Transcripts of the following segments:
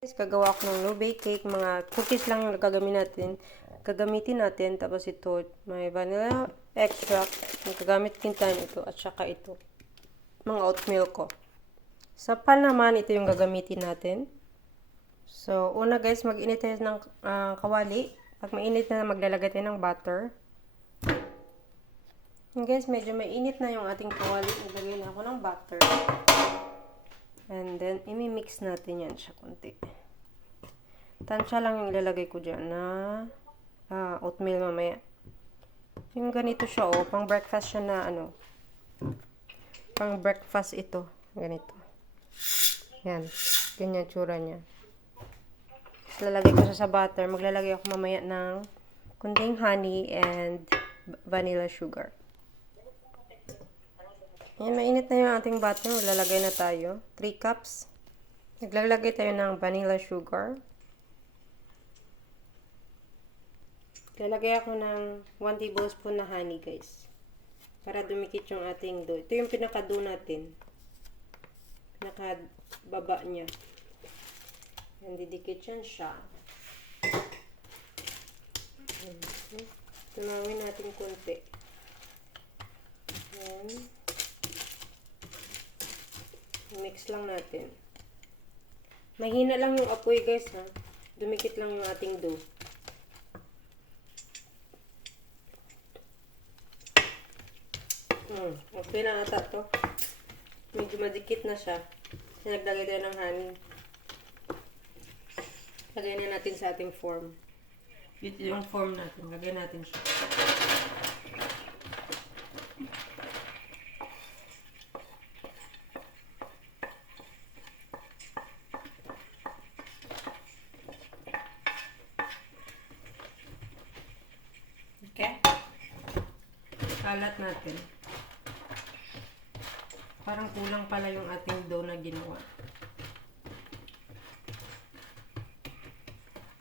Gagawa ako ng no-bake cake. Mga cookies lang yung gagamitin natin. Tapos ito, may vanilla extract. Magagamit din tayo ito. At saka ito, mga oatmeal ko. Sa pan naman, ito yung gagamitin natin. So, una guys, mag-init tayo ng kawali. Pag mainit na, maglalagay tayo ng butter. And guys, medyo mainit na yung ating kawali. Naglagay na ako ng butter. And then, imi-mix natin yan siya konti. Tansya lang yung ilalagay ko dyan na oatmeal mamaya. Yung ganito siya, pang breakfast siya na pang breakfast ito. Ganito. Yan. Ganyan tsura niya. Lalagay ko siya sa butter. Maglalagay ako mamaya ng kunting honey and vanilla sugar. Yan, mainit na yung ating butter. Lalagay na tayo. 3 cups. Naglalagay tayo ng vanilla sugar. Lalagay ako ng 1 tablespoon na honey, guys. Para dumikit yung ating dough. Ito yung pinaka-dough natin. Pinaka-baba niya. Yan, didikit yan siya. Tunawin natin konti. Yan. Mix lang natin. Mahina lang yung apoy, guys, ha. Dumikit lang yung ating dough. Okay na ata to. Medyo madikit na siya. Naglagay tayo ng honey. Lagay na natin sa ating form. Ito yung form natin. Lagay natin siya. Okay? Kalat natin. Parang kulang pala yung ating dough na ginawa.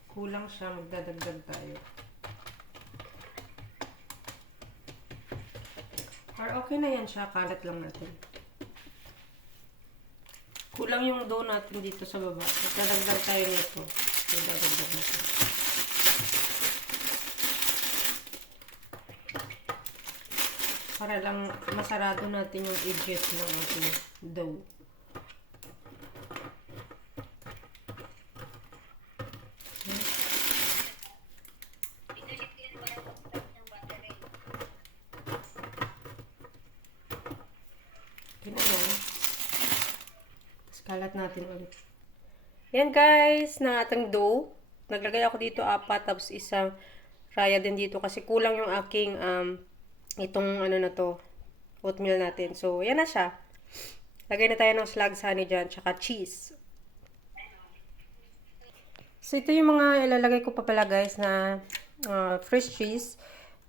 Kulang siya, magdadagdag tayo. Or okay na yan siya, kalat lang natin. Kulang yung dough natin dito sa baba. Magdadagdag tayo nito. Magdadagdag natin. Para lang masarado natin yung edges ng ating dough. Kalat natin ulit. Yan guys, na ating dough. Naglagay ako dito 4, tapos isang raya din dito kasi kulang yung aking itong na to, oatmeal natin. So, yan na siya. Lagay na tayo ng slugs honey dyan, tsaka cheese. So, ito yung mga ilalagay ko pa pala guys na fresh cheese.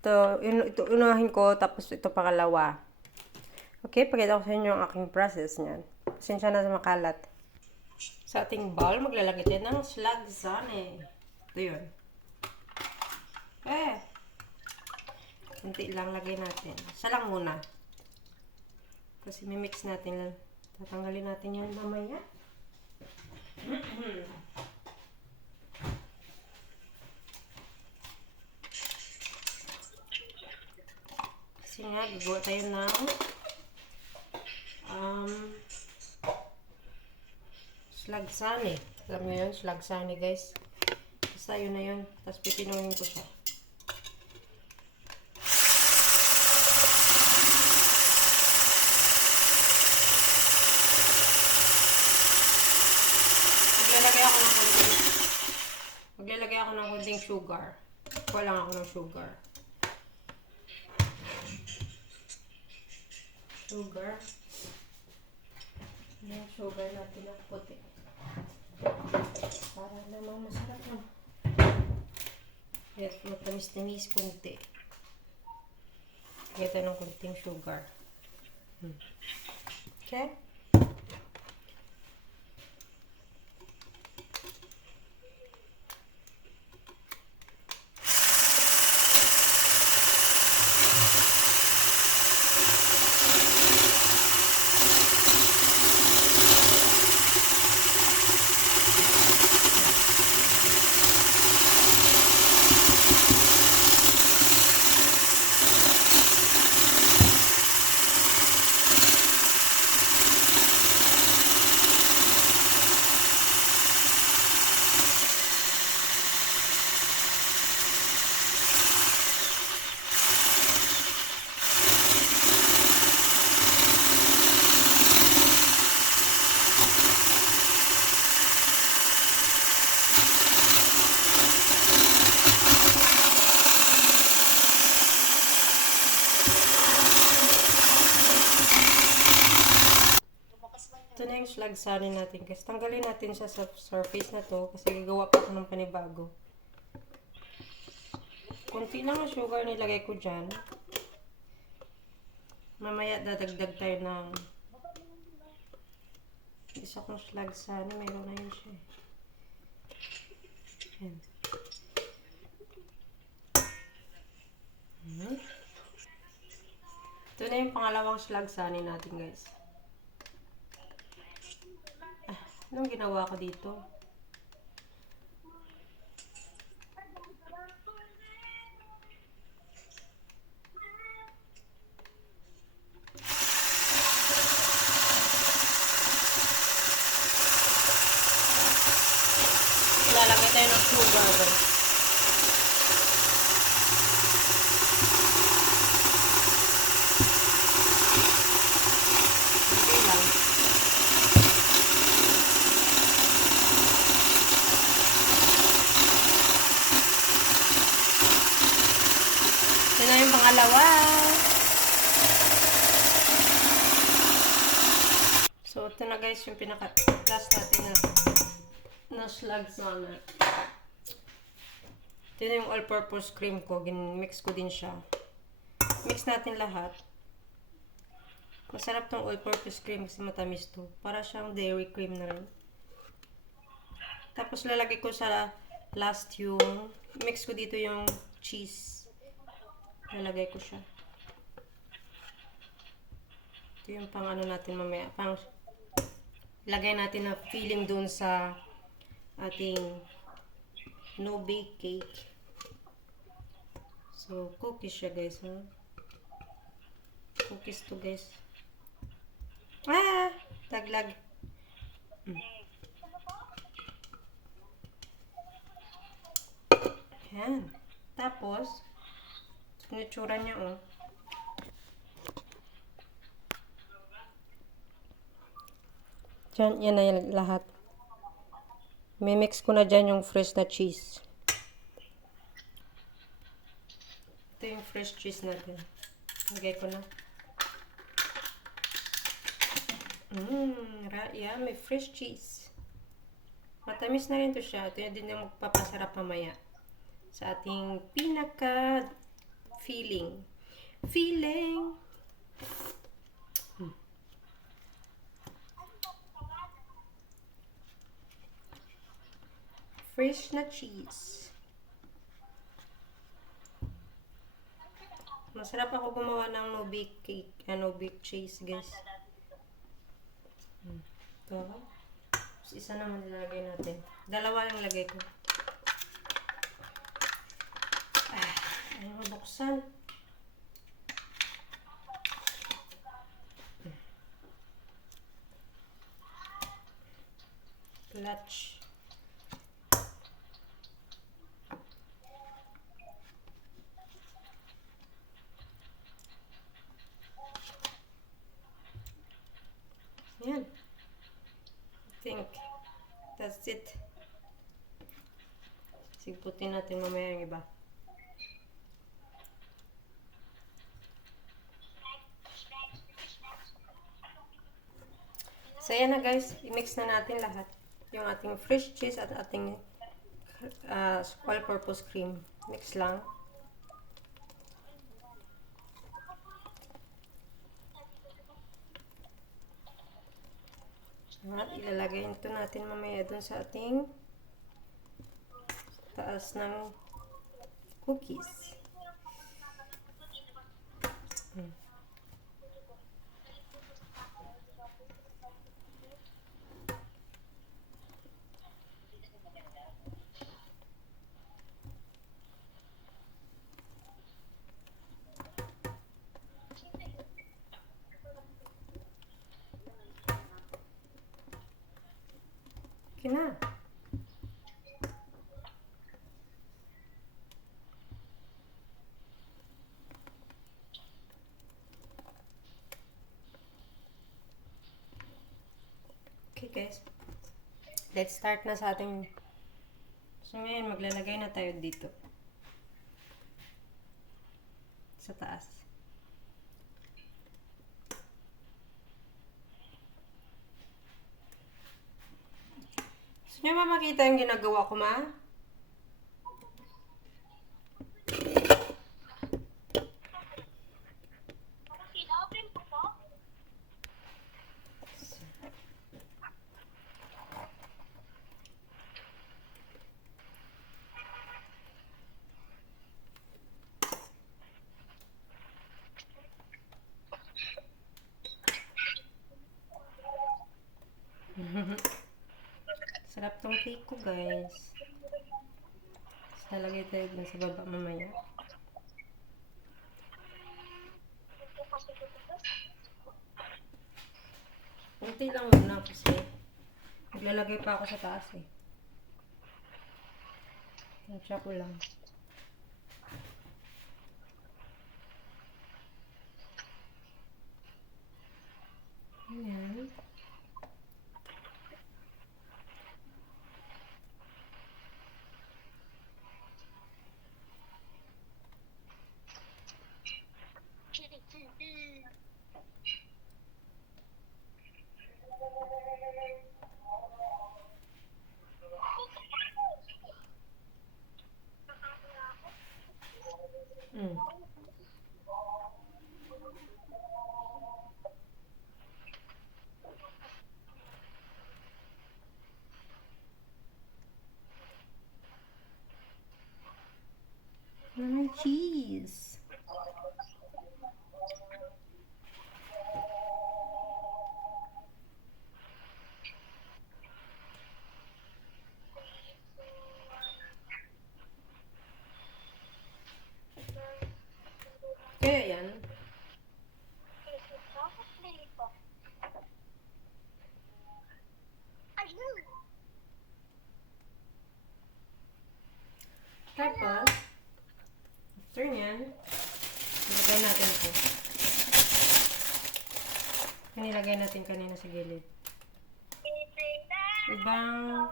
Ito unahin ko, tapos ito pangalawa. Okay, pakita ko sa inyo ang aking process niyan. Pasensya na sa makalat. Sa ating bowl, maglalagay tayo ng slugs honey. Ito yun. Kunti lang lagay natin. Isa lang muna. Kasi mimix natin. Tatanggalin natin yung mamaya. Kasi nga, gagawa tayo ng slugs honey. Alam nyo yun, slugs honey guys. Basta yun na yun. Tapos pipinuhin ko siya. Maglalagay ako ng konting sugar. Kuha lang ako ng sugar. Yung sugar natin na puti. Para namang masarap na. At matamis-tamis konti. Kaya tayo ng konting sugar. Okay? lagsanin natin guys. Tanggalin natin siya sa surface na to kasi gagawa pa ako ng panibago. Kunti lang ang sugar nilagay ko dyan. Mamaya dadagdag tayo ng isa kong lagsanin. Meron na yun siya. Ayan. Ito na yung pangalawang slagsanin natin guys. Anong ginawa ko dito? Lalagay tayo ng sugar guys. Okay lang. Ito na yung pangalawa. So, ito na guys yung pinaka-last natin na slugs na. Ito na yung all-purpose cream ko. Mix ko din siya. Mix natin lahat. Masarap tong all-purpose cream kasi matamis to. Para siyang dairy cream na rin. Tapos lalagay ko sa last yung mix ko dito yung cheese. Lalagay ko siya. Ito yung pang ano natin mamaya. Pang lagay natin na filling dun sa ating no-bake cake. So, cookies siya guys. Ha? Cookies to guys. Taglag. Yan. Tapos, yung itsura niya oh. Yan na yung lahat. Mimix ko na dyan yung fresh na cheese. Ito yung fresh cheese natin. Lagay ko na. Yeah, may fresh cheese. Matamis na rin to siya. Ito din yung magpapasarap mamaya. Sa ating pinaka-filling. Fresh na cheese. Masarap ako gumawa ng no-bake cake, no-bake cheese, guys. Ito. Isa naman nilagay natin. Dalawa lang lagay ko. Ayaw mabuksan. Clutch. Yan. I think that's it. Sigputin natin mamaya yung iba. So, yan na guys. I-mix na natin lahat. Yung ating fresh cheese at ating all-purpose cream. Mix lang. At ilalagay ito natin mamaya dun sa ating taas ng cookies. Okay na. Okay guys. Let's start na sa ating. So ngayon maglalagay na tayo dito. Sa taas. Gusto niyo ba makita yung ginagawa ko, ma? Sarap tong cake ko, guys. Lalagay tayo dun sa baba mamaya. Kunti lang muna kasi maglalagay pa ako sa taas eh. Tansya ko lang. Ayan. Mm. Cheese. Kaya yan. Tapos, after nyan, ilagay natin ito. Nilagay natin kanina sa gilid. Ibang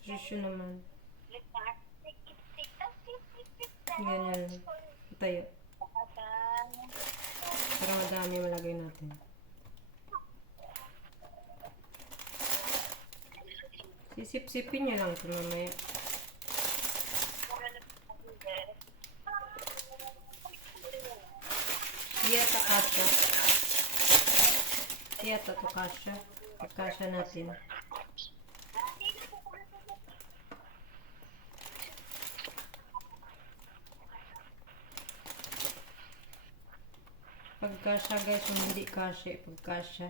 tissue naman. Ganyan. Tayo. Para madami malagay natin. Sisip-sipin nyo lang ito mamaya. Tiyata kasha. Tiyata to kasha. Kasha natin. Pagkasya guys, hindi kasya. Pagkasya.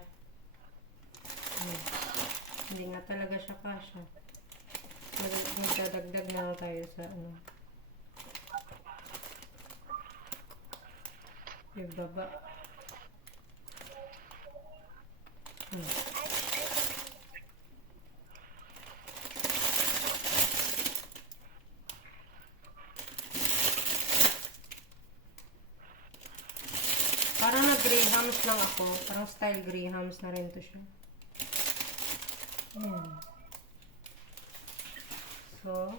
Hindi nga talaga siya kasya. Magdadagdag na lang tayo sa ano. Yung baba. Parang nag-grahams lang ako. Parang style grahams na rin to siya. Ayan. So,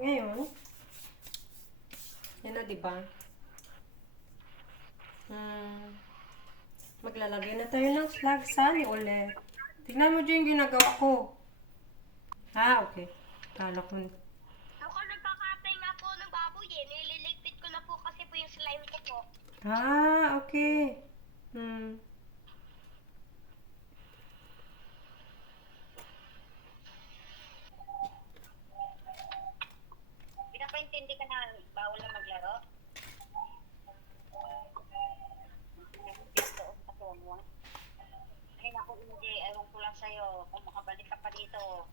ngayon, yan na diba? Maglalagay na tayo ng slagsan ulit. Tignan mo dyan yung ginagawa ko. Okay. Kala ko. Ako nagkakatay nga po ng baboy eh. Nililigpit ko na po kasi po yung slime ko po. Okay. Pinapaintindi ka na bawal na maglaro? Ay naku, hindi. Ewan ko lang sa'yo. Kung makabalik ka pa dito.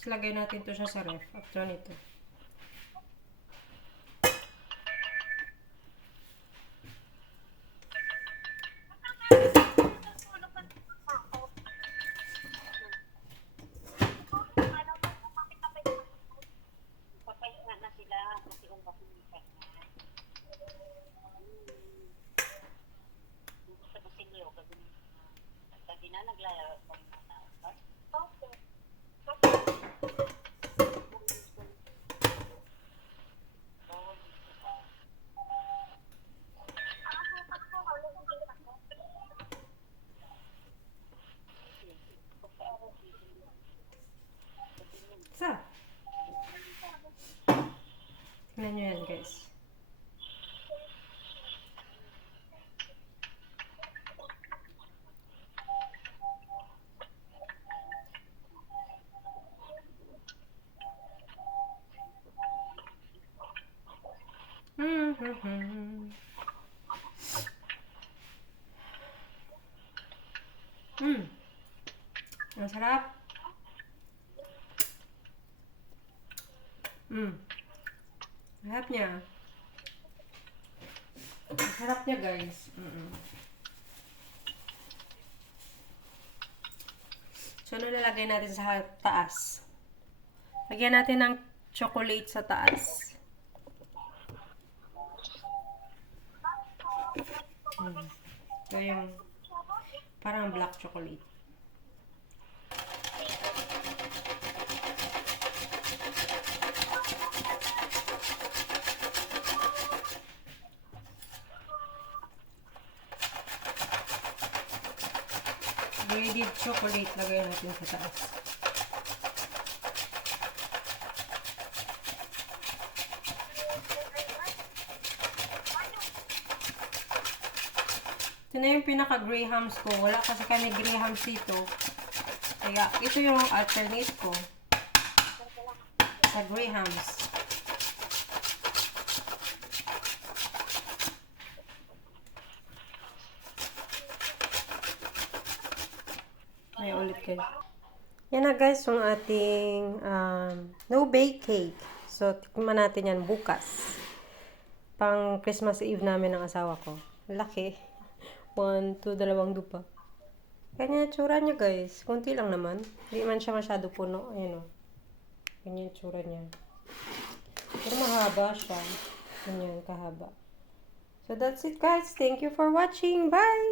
Tapos lagay natin to siya sa ref after nito. Okay. Nakasukat po ako. Nagiging ako. Sa? Tingnan nyo yan, guys. Ang sarap. Sarap niya. Ang sarap niya, guys. So, ano nalagay natin sa taas? Lagyan natin ng chocolate sa taas. Ito yung parang black chocolate. Grated chocolate lagay natin sa taas. Ito na yung pinaka-grahams ko. Wala kasi kami grahams dito. Kaya ito yung alternate ko sa grahams. Ay, ulit kayo. Yan na guys, yung ating no-bake cake. So, tikman natin yan bukas. Pang Christmas Eve namin ng asawa ko. Laki. 1, 2, 2 dupa. Kanya tsura niya guys. Kunti lang naman. Hindi man siya masyado puno. Ayan o. Ganyan yung tsura niya. Pero mahaba siya. Ganyan, kahaba. So, that's it guys. Thank you for watching. Bye!